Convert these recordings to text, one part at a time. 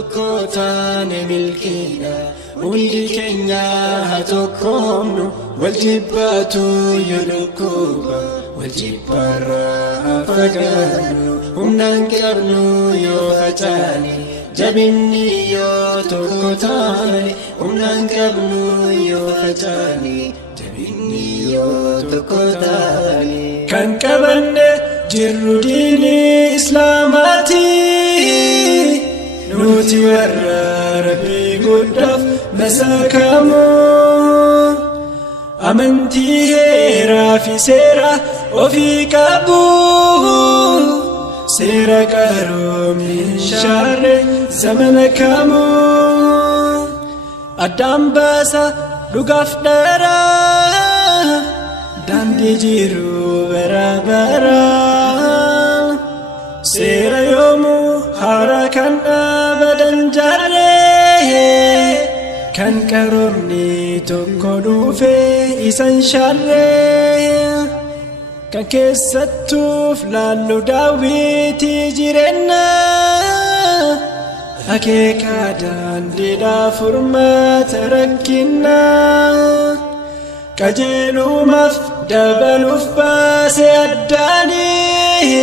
tokko taane milkiidha hundi keenya haa tokkoomnu wal jibbaatu yoo dhukkuba wal jibbarraa haa fagaannu humnaan qabnu yoo facaane jabinni yoo tokko taane humnaan qabnu yoo facaane jabinni yoo tokko taane kan qabanne jirru diini islaamaati nuti warra rabbii guddaaf masakamu amantii heeraa fi seera ofii qabu seera qaroomni shaarre zamana kamu addaan baasa dhugaaf dharaa daandii jiru bara bara seera yoomuu haaraa kan abadan jaarree kan qaroomni tokko dhufe isan shaarree kan keessattuuf laallu daawwitii jireenya akeekaa daandiidhaa furmaata rakkinaa qajeelumaaf dabaluuf baase addaanii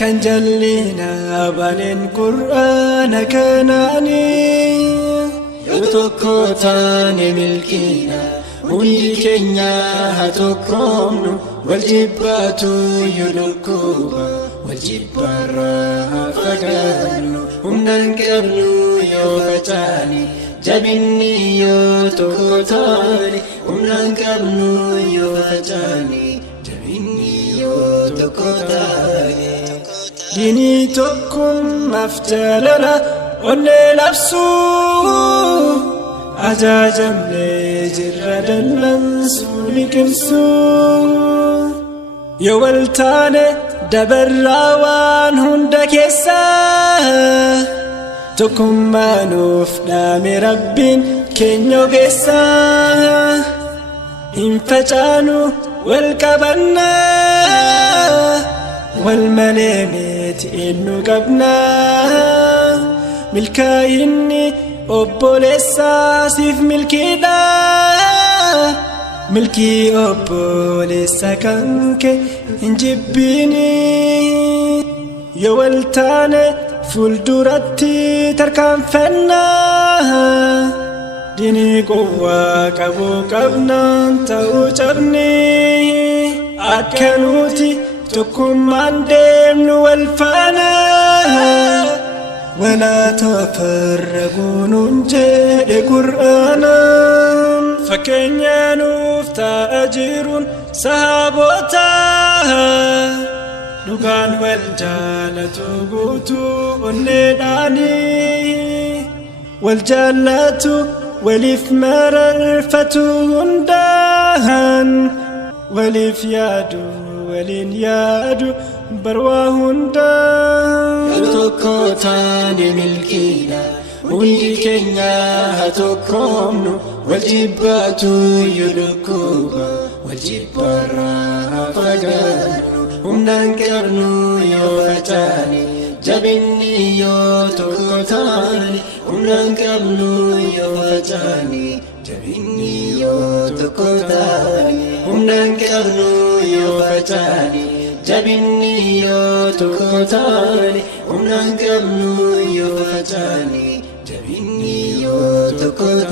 kan jallina baneen qur'aana kanaanii yoo tokko taane milkiidha hundi keenya haa tokkoomnu wal jibbaatu yoo dhukkuba wal jibbarraa haa fagaannu humnaan qabnu yoo facaane jabinni yoo tokko taane humnaan qabnu yoo facaane jabinni yoo tokko taane diinii tokkummaaf jaalala onnee labsuu ajaajamnee jirra dallansuu liqimsuu yoo wal taane dabarraa waan hunda keessaa tokkummaanuuf dhaame rabbiin keenya ogeessaa hin facaanu wal qabannaa wal malee meeti eenyu qabnaa milkaa'inni obboleessaa siif milkiidha milkii obboleessa kan kee hin jibbiini yoo wal taane fuulduratti tarkaanfannaa diinii qowwaa qabuu qabnaan ta'uu cabni akka nuti tokkummaan deemnu wal faana walaa tafarraguun jedhe qur'aanaan fakkeenya nuuf ta'a jiruun sahaabota dhugaan wal jaalatu guutuu onneedhaanii wal jaallatu waliif mararfatu hundaan waliif yaadu waliin yaadu barwaa hundaan yoo tokko taane milkiidha hundi keenya haa tokkoomnu wal jibbaatu yoo dhukkuba wal jibbarraa haa fagaannu humnaan qabnu yoo facaane jabinni yoo tokko taane humnaan qabnu yoo facaane jabinni yoo tokko taane humnaan qabnu yoo facaane jabinni yoo tokko taane humnaan qabnu yoo facaane jabinni yoo tokko taane